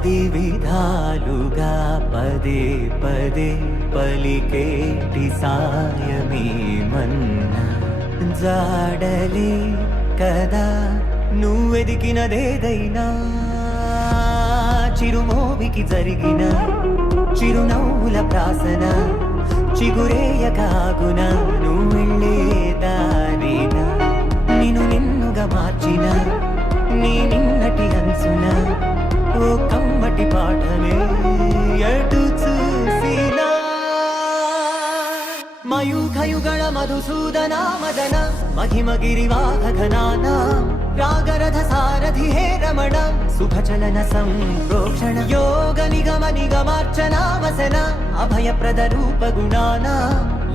పది విధాలుగా పదే పదే పలికేటి సాయమేమన్నా జాడలే కదా నువ్వెదికినదేదైనా చిరుమోవికి జరిగిన చిరునవ్వుల ప్రాసన చిగురేయకాగున నువ్వెళ్ళేదానేనా నిన్ను నిన్నుగా మార్చిన నీ నిన్నటి అంచున ఓ కమ్మటి పాఠమే ఎటు చూసినా మయూఖయుగళ మధుసూదన మదన మహిమగిరివాహ ఘనాన రాగరథ సారథి హే రమణ శుభచలన సంప్రోక్షణ యోగ నిగమ నిగమార్చన వసన అభయప్రద రూప గుణాన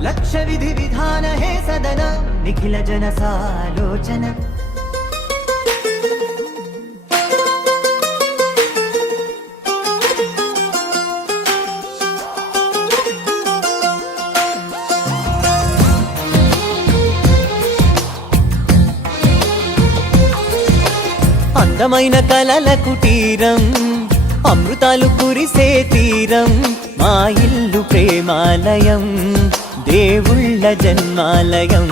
లక్ష్య విధి విధాన హే సదన నిఖిల జన సాలోచన అందమైన కలల కుటీరం అమృతాలు కురిసే తీరం మా ఇల్లు ప్రేమాలయం దేవుళ్ళ జన్మాలయం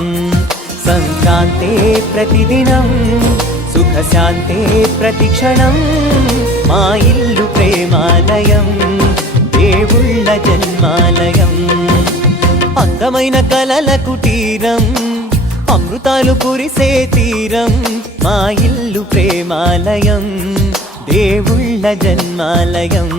సంక్రాంతే ప్రతిదినం సుఖశాంతే ప్రతిక్షణం మా ఇల్లు ప్రేమాలయం దేవుళ్ళ జన్మాలయం అందమైన కలల కుటీరం అమృతాలు కురిసే తీరం మా ఇల్లు ప్రేమాలయం దేవుళ్ళ జన్మాలయం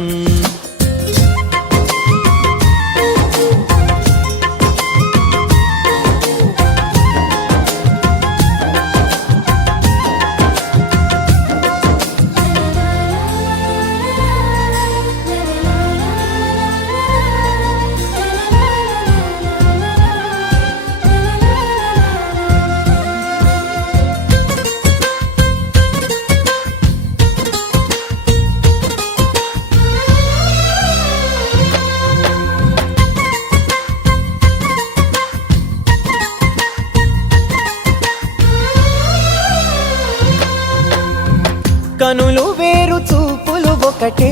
కనులు వేరు చూపులు ఒకటే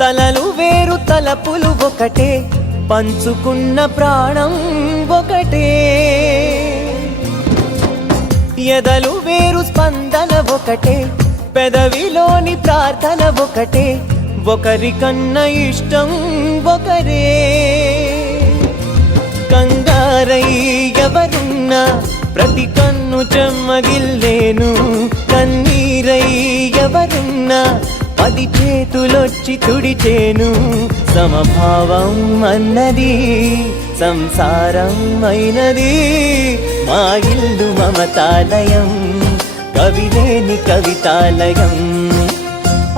తలలు వేరు తలపులు ఒకటే పంచుకున్న ప్రాణం ఒకటే ఎదలు వేరు స్పందన ఒకటే పెదవిలోని ప్రార్థన ఒకటే ఒకరికన్నా ఇష్టం ఒకరే కంగారై ఎవరున్నా ప్రతి కన్ను చెమ్మగిల్లేను కన్నీరై ఎవరున్నా 10 చేతులొచ్చి తుడిచేను సమభావం అన్నది సంసారం అయినది మా ఇల్లు మమతాలయం కవిలేని కవితాలయం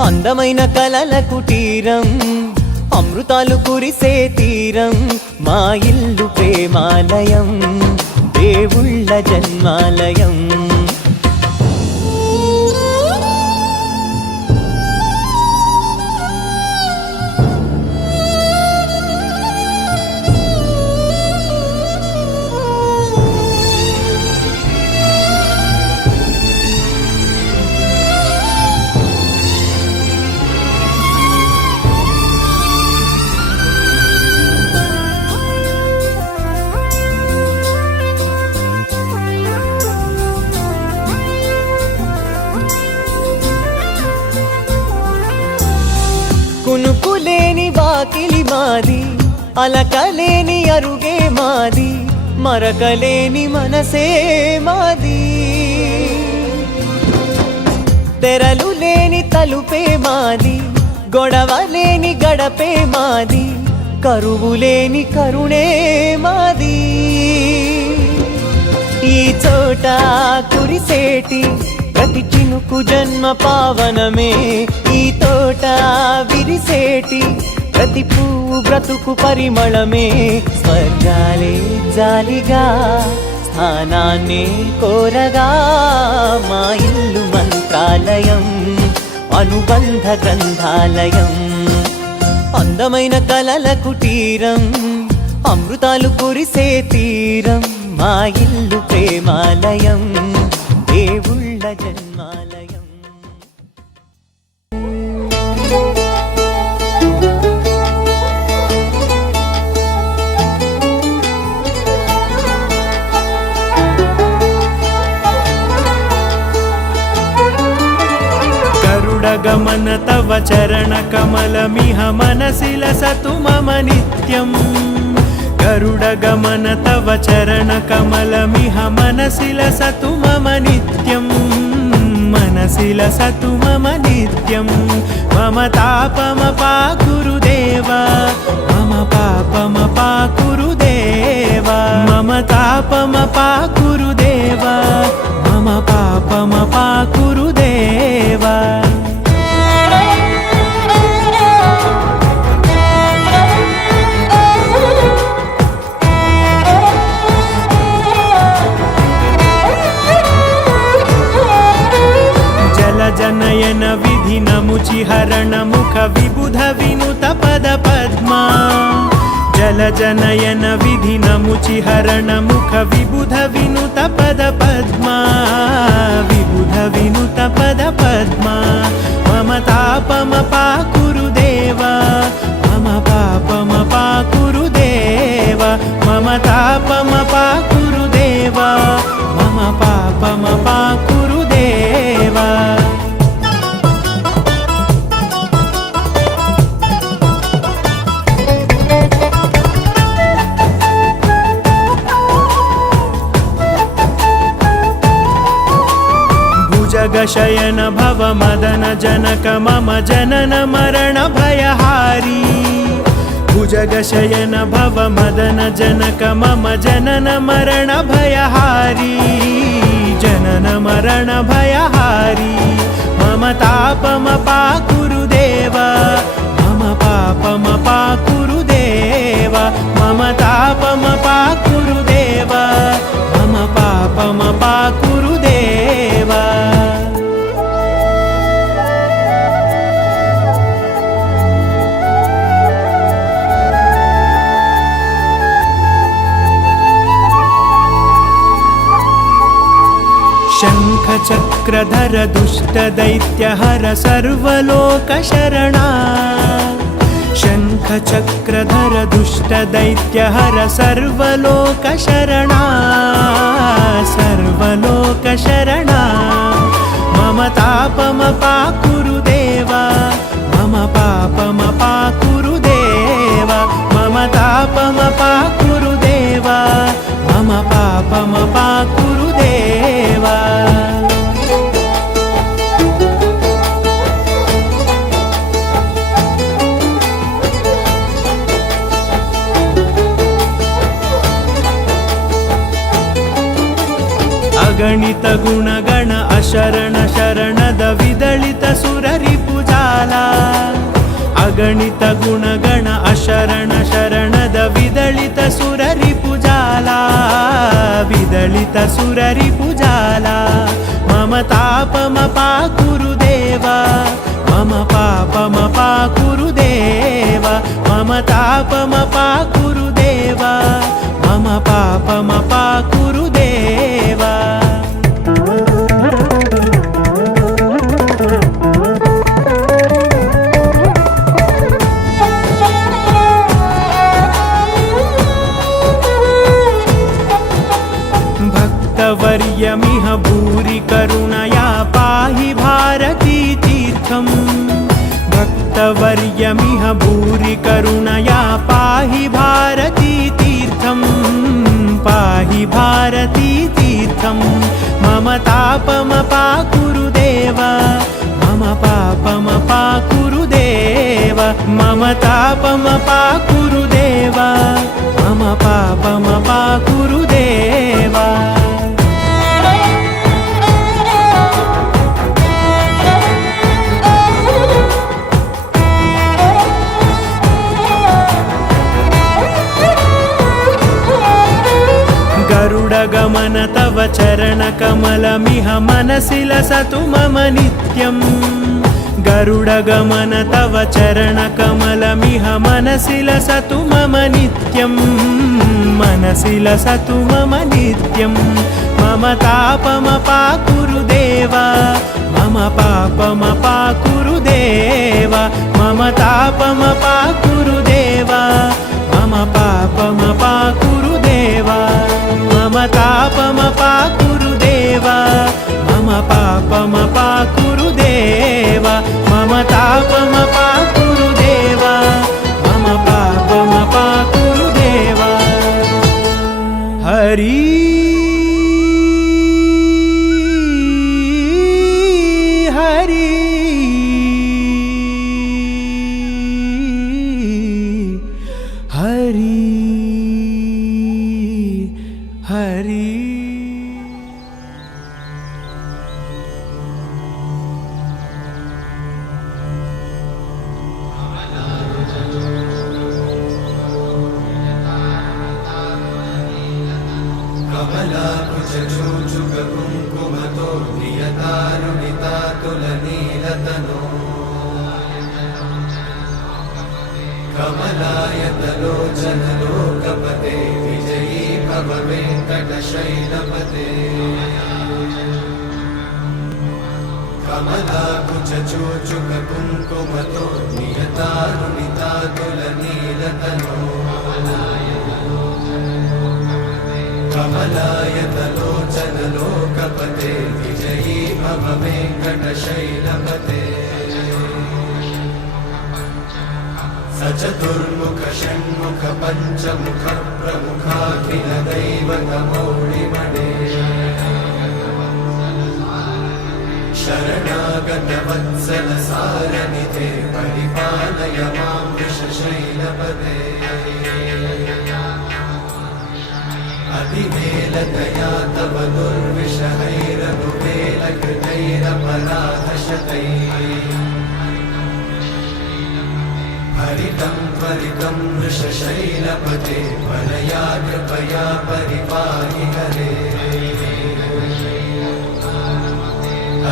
అందమైన కలల కుటీరం అమృతాలు కురిసే తీరం మా ఇల్లు ప్రేమాలయం దేవుళ్ళ జన్మాలయం కునుకులేని వాకిలి మాది అలకలేని అరుగే మాది మరకలేని మనసే మాది తెరలు లేని తలుపే మాది గొడవ లేని గడపే మాది కరువు లేని కరుణే మాది ఈ చోట కురిసేటి ప్రతి చినుకు జన్మ పావనమే ఈ తోట విరిసేటి ప్రతి పువ్వు బ్రతుకు పరిమళమే స్వర్గాలే జాలిగా స్థానాన్ని కోరగా మా ఇల్లు మంత్రాలయం అనుబంధ గ్రంథాలయం అందమైన కలల కుటీరం అమృతాలు కురిసే తీరం మా ఇల్లు ప్రేమాలయం దేవుళ్ళ జన్మాలయం गरुडगमन तव चरणकमलमिह मनसि लसतु मम नित्यम् गरुडगमन तव चरणकमलमिह मनसि लसतु मम नित्यम् मनसि लसतु मम नित्यं मम तापमपाकुरुदेव मम पापमपाकुरुदेव मम तापमपाकुरुदेव मम पापमपाकुरुदेव जनयन विधि नमुचिहरण मुख विबुध विनुत पद पद्मा जल जनयन विधि नमुचिहरण मुख विबुध विनुत पद पद्मा विबुध विनुत पद पद्मा मम तापमपाकुरुदेव मम पापमपाकुरुदेव मम तापमपाकुरुदेव मम पापमपाकुरुदेव जगशयन भव मदन जनक मम जनन मरण भयहारी भुजगशयन भव मदन जनक मम जनन मरण भयहारी जनन मरण भयहारी मम तापमपाकुरुदेव मम पापमपाकुरुदेव मम तापमपाकुरुदेव मम पापमपाकुरुदेव शङ्खचक्रधर दुष्टदैत्यहर सर्वलोकशरणा शङ्खचक्रधर दुष्टदैत्यहर सर्वलोकशरणा सर्वलोकशरणा मम तापमपाकुरुदेव मम पापमपाकुरुदेव मम तापमपाकुरुदेव मम पापमपाकुरुदेव अगणित गुणगण अशरण शरणद विदलित सुररिपुजाला अगणित गुणगण अशरण शरणद विदलित सुररिपुजाला विदलित सुररिपुजाला मम तापमपाकुरुदेव मम पापमपाकुरुदेव मम तापमपाकुरुदेव मम पापमपाकुरुदेव भक्तवर्यमिह भूरि करुणया पाहि भारती तीर्थम् भक्तवर्यमिह भूरि करुणया पाहि भारती तीर्थम् पाहि भारती तीर्थम् मम तापमपाकुरुदेव मम पापमपाकुरुदेव मम तापमपाकुरुदेव मम पापमपाकुरुदेव गरुडगमन तव चरणकमलमिह मनसि लसतु मम नित्यम् गरुडगमन तव चरणकमलमिह मनसि लसतु मम नित्यम् मनसि लसतु मम नित्यम् मम तापमपाकुरुदेव मम पापमपाकुरुदेव मम तापमपाकुरुदेव मम पापमपाकुरुदेव मम तापमपाकुरुदेव मम पापमपाकुरुदेव मम हरि हरि हरि हरि कमलाकुचूचुककुङ्कुमतो नियतारुणितातुलनीलतनो कमलायतलोचनलोकपते विजयी भव वेङ्कटशैलपते कमलाकुचूचुककुङ्कुमतो नियतारुणितातुलनीलतनो कमलायतलोचनलोकपते विजयी भव वेङ्कटशैलपते सचतुर्मुख षण्मुख पञ्चमुख प्रमुखाखिल दैवतमौलिमणे शरणागत वत्सल सारनिधे परिपालय मां वृषशैलपते अतिवेलतया तव दुर्विषहैरनुवेलकृतैरपराधशतैः हरितं त्वरितं वृषशैलपते परया कृपया परिपाहि हरे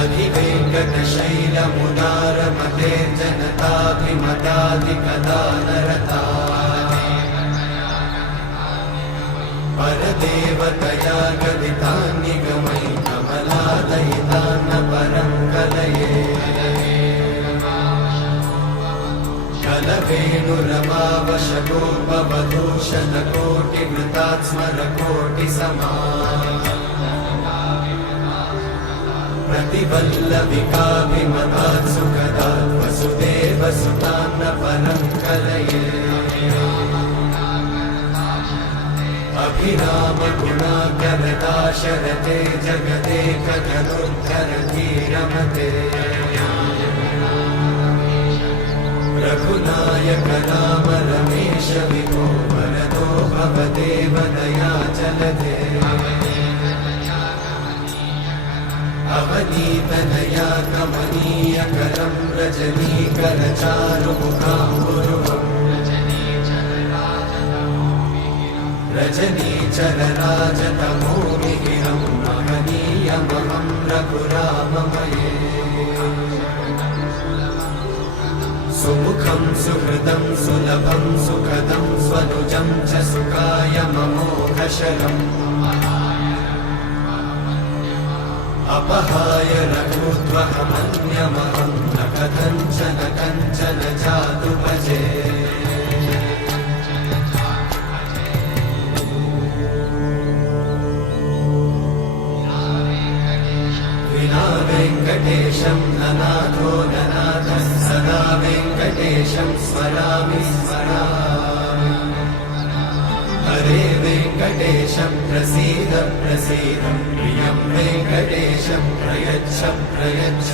अधिवेङ्कटशैलमुदारमते जनताभिमताधिकदानरता परदेवतया गदितान्निगमै कमलादयितान्न परं कलये कलवेणुरमावशगोपवधूषणकोटिवृतात् स्मरकोटिसमा प्रतिवल्लविकाभिमतात् सुखदात् वसुदेवसुतान्न परं कलये अभिराम गुणाकरदाशरथे जगदेकधनुर्धरधीरमते रघुनायक राम रमेश विभो वरदो भवदेव दयाचलते अवनीतनया कमनीयकरं रजनीकरचारुमुखाम्बुरुहम् रजनीचरराजतमोमिहिरं महनीयमहं रघुराममये सुमुखं सुहृदं सुलभं सुखदं स्वनुजं च सुखाय ममोघशरम् अपहाय रघुत्वहमन्यमहं न कथञ्चन कञ्चन जातु भजे विना वेङ्कटेशं ननाथो ननाथः सदा वेङ्कटेशं स्मरामि स्मरामि हरे वेङ्कटेशं प्रसीद प्रसीद प्रियं वेङ्कटेशं प्रयच्छ प्रयच्छ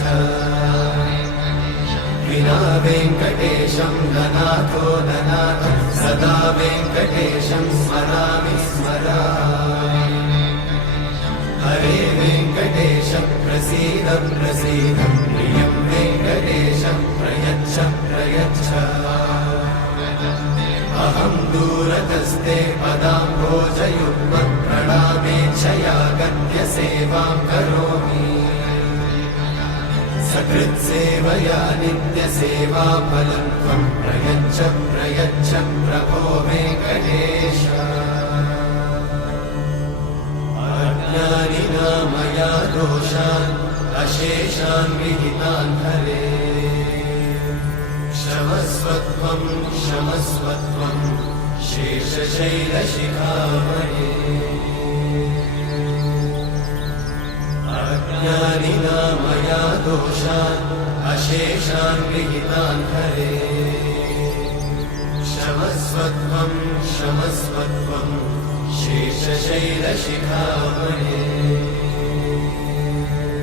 विना वेङ्कटेशं ननाथो ननाथः सदा वेङ्कटेशं स्मरामि स्मरामि हरे वेङ्कटेशं प्रसीद प्रसीद प्रियं वेङ्कटेशं प्रयच्छ प्रयच्छ अहं दूरतस्ते पदाम्भोजयुग्मं प्रणामेच्छया गत्य सेवां करोमि सकृत्सेवया नित्यसेवाफलं त्वं प्रयच्छ प्रयच्छ प्रभो वेङ्कटेश अज्ञानिना मया दोषान् अशेषान् विहितान् हरे क्षमस्वत्वं क्षमस्वत्वं शेषशैलशिखामणे अज्ञानिना मया दोषान् अशेषान् विहितान् हरे क्षमस्वत्वं क्षमस्वत्वं शेषशैलशिखामणे